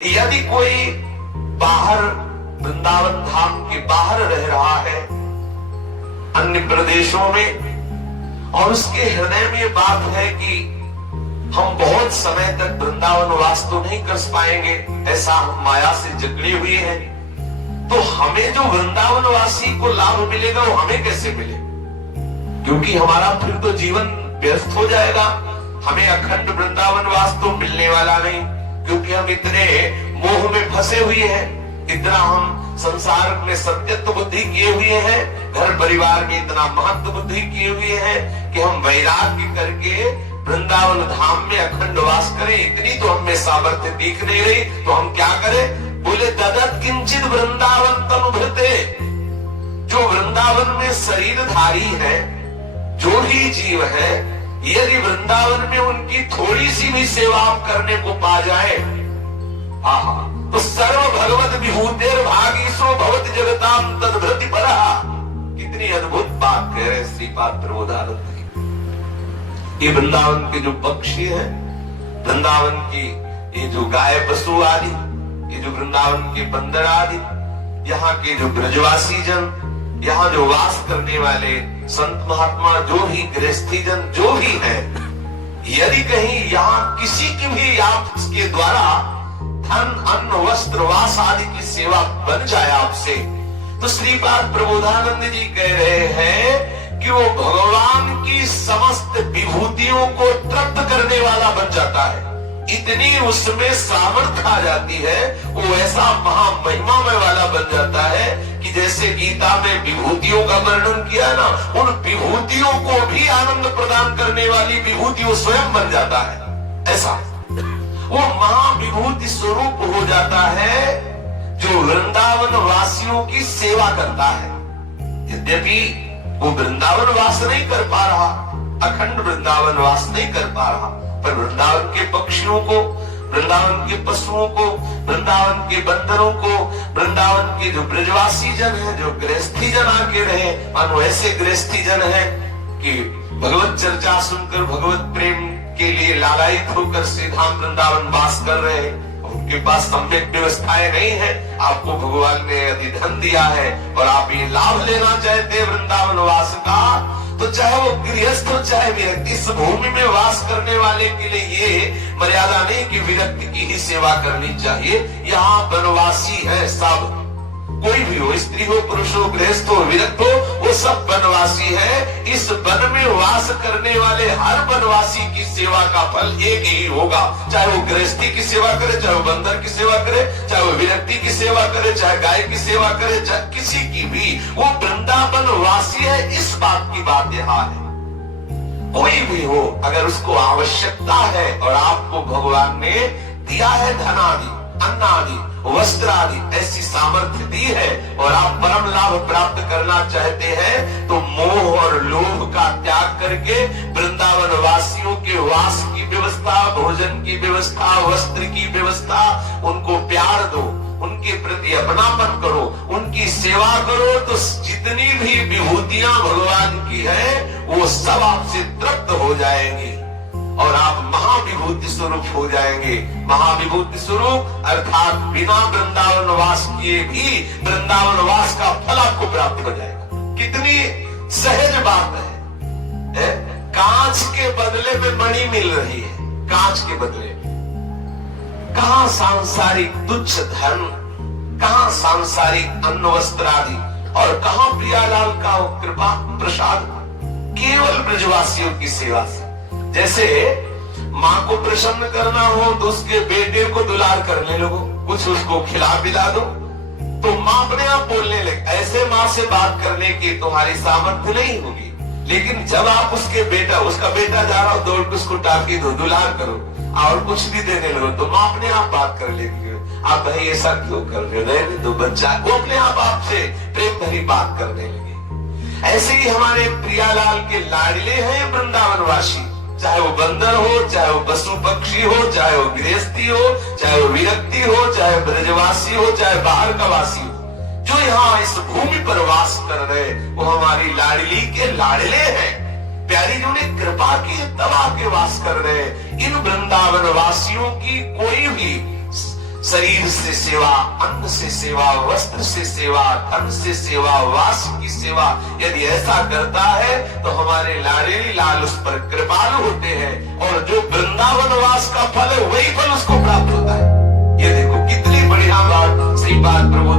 यदि कोई बाहर वृंदावन धाम के बाहर रह रहा है अन्य प्रदेशों में और उसके हृदय में बात है कि हम बहुत समय तक वृंदावन वास तो नहीं कर पाएंगे, ऐसा हम माया से जकड़े हुए हैं, तो हमें जो वृंदावन वासी को लाभ मिलेगा वो हमें कैसे मिले? क्योंकि हमारा फिर तो जीवन व्यस्त हो जाएगा, हमें अखंड वृंदावन वास तो मिलने वाला नहीं, क्योंकि हम इतने मोह में फंसे हुए हैं, इतना हम संसार में सत्यत्व बुद्धि किए हुए हैं, घर परिवार में इतना महत्व बुद्धि किए हुए हैं कि हम वैराग्य करके वृंदावन धाम में अखंड वास करें, इतनी तो हमें सामर्थ्य दिख नहीं रही, तो हम क्या करें? बोले ददत किंचित वृंदावन तनुभृते, जो वृंदावन में शरीरधारी है, जो भी जीव है, यदि वृंदावन में उनकी थोड़ी सी भी सेवा आप करने को पा जाए, आहा, तो सर्व भगवत विभूतेर भागीसो भवति जगताम तद्भृति परः। कितनी अद्भुत बात कह रहे श्रीपाद प्रबोधानंद जी। ये वृंदावन के जो पक्षी हैं, वृंदावन की ये जो गाय पशु आदि, ये जो वृंदावन के बंदर आदि, यहाँ के जो ब्रजवासी जन, यहाँ जो वास करने वाले संत महात्मा, जो भी गृहस्थी जन जो भी है, यदि कहीं यहाँ किसी की भी आपके द्वारा धन अन्न वस्त्र वास आदि की सेवा बन जाए आपसे, तो श्रीपाद प्रबोधानंद जी कह रहे हैं कि वो भगवान की समस्त विभूतियों को तृप्त करने वाला बन जाता है। इतनी उसमें सामर्थ्य आ जाती है, वो ऐसा महामहिमामय वाला बन जाता है कि जैसे गीता में विभूतियों का वर्णन किया ना, उन विभूतियों को भी आनंद प्रदान करने वाली विभूति वो स्वयं बन जाता है। ऐसा वो महाविभूति स्वरूप हो जाता है जो वृंदावन वासियों की सेवा करता है। यद्यपि वो वृंदावन वास नहीं कर पा रहा, अखंड वृंदावन वास नहीं कर पा रहा, पर वृंदावन के पक्षियों को, वृंदावन के पशुओं को, वृंदावन के बंदरों को, वृंदावन के जो ब्रजवासी जन है, जो गृहस्थी जन आके रहे, मानो ऐसे गृहस्थी जन है कि भगवत चर्चा सुनकर भगवत प्रेम के लिए लालायित होकर श्रीधाम वृंदावन वास कर रहे हैं, उनके पास सम्यक व्यवस्थाएं नहीं है, आपको भगवान ने यदि धन दिया है और आप ये लाभ लेना चाहते हैं वृंदावन वास का, तो चाहे वो गृहस्थ हो चाहे विरक्त, इस भूमि में वास करने वाले के लिए ये मर्यादा नहीं कि विरक्त की ही सेवा करनी चाहिए। यहाँ वनवासी है सब, कोई भी हो, स्त्री हो, पुरुष हो, गृहस्थ हो, विरक्त हो, वो सब वनवासी है। इस वन में वास करने वाले हर वनवासी की सेवा का फल एक ही होगा, चाहे वो गृहस्थी की सेवा करे, चाहे वो बंदर की सेवा करे, चाहे वो विरक्ति की सेवा करे, चाहे गाय की सेवा करे, चाहे किसी की भी, वो वृंदावन वासी है। इस बात की बात यहाँ है, कोई भी हो, अगर उसको आवश्यकता है और आपको भगवान ने दिया है धन आदि, अन्न आदि, वस्त्र आदि, ऐसी सामर्थ्य दी है और आप परम लाभ प्राप्त करना चाहते हैं, तो मोह और लोभ का त्याग करके वृंदावन वासियों के वास की व्यवस्था, भोजन की व्यवस्था, वस्त्र की व्यवस्था, उनको प्यार दो, उनके प्रति अपनापन करो, उनकी सेवा करो, तो जितनी भी विभूतियां भगवान की है वो सब आपसे तृप्त हो जाएंगी और आप महाविभूति स्वरूप हो जाएंगे। महाविभूति स्वरूप अर्थात बिना वृंदावन वास किए भी वृंदावन वास का फल आपको प्राप्त हो जाएगा। कितनी सहज बात है? कांच के बदले में मणि मिल रही है, कांच के बदले में। कहां सांसारिक तुच्छ धन, कहां सांसारिक अन्न वस्त्र आदि, और कहां प्रियालाल का कृपा प्रसाद, केवल ब्रजवासियों की सेवा से। जैसे माँ को प्रसन्न करना हो तो उसके बेटे को दुलार करने लगो, कुछ उसको खिला पिला दो, तो माँ अपने आप बोलने लगे। ऐसे माँ से बात करने की तुम्हारी सामर्थ्य नहीं होगी, लेकिन जब आप उसका बेटा जा रहा हो, दौड़ के उसको टाकी दो, दुलार करो और कुछ भी देने लगो, तो माँ अपने आप बात कर लेगी। आप भाई ऐसा क्यों कर रहे हो? तो बच्चा वो अपने आप आपसे प्रेम भरी बात करने लगे। ऐसे ही हमारे प्रियालाल के लाडले हैं वृंदावन वासी, चाहे वो बंदर हो, चाहे वो पशु पक्षी हो, चाहे वो गृहस्थी हो, चाहे वो विरक्ति हो, चाहे ब्रजवासी हो, चाहे बाहर का वासी हो, जो यहाँ इस भूमि पर वास कर रहे, वो हमारी लाडली के लाडले हैं। प्यारी जी ने कृपा की तब आके वास कर रहे। इन वृंदावन वासियों की कोई भी शरीर से सेवा, अन्न से सेवा, वस्त्र से सेवा, धन से सेवा, वास की सेवा यदि ऐसा करता है तो हमारे लाड़ेली लाल उस पर कृपालु होते हैं और जो वृंदावन वास का फल है वही फल उसको प्राप्त होता है। ये देखो कितनी बढ़िया बात, सही बात प्रभु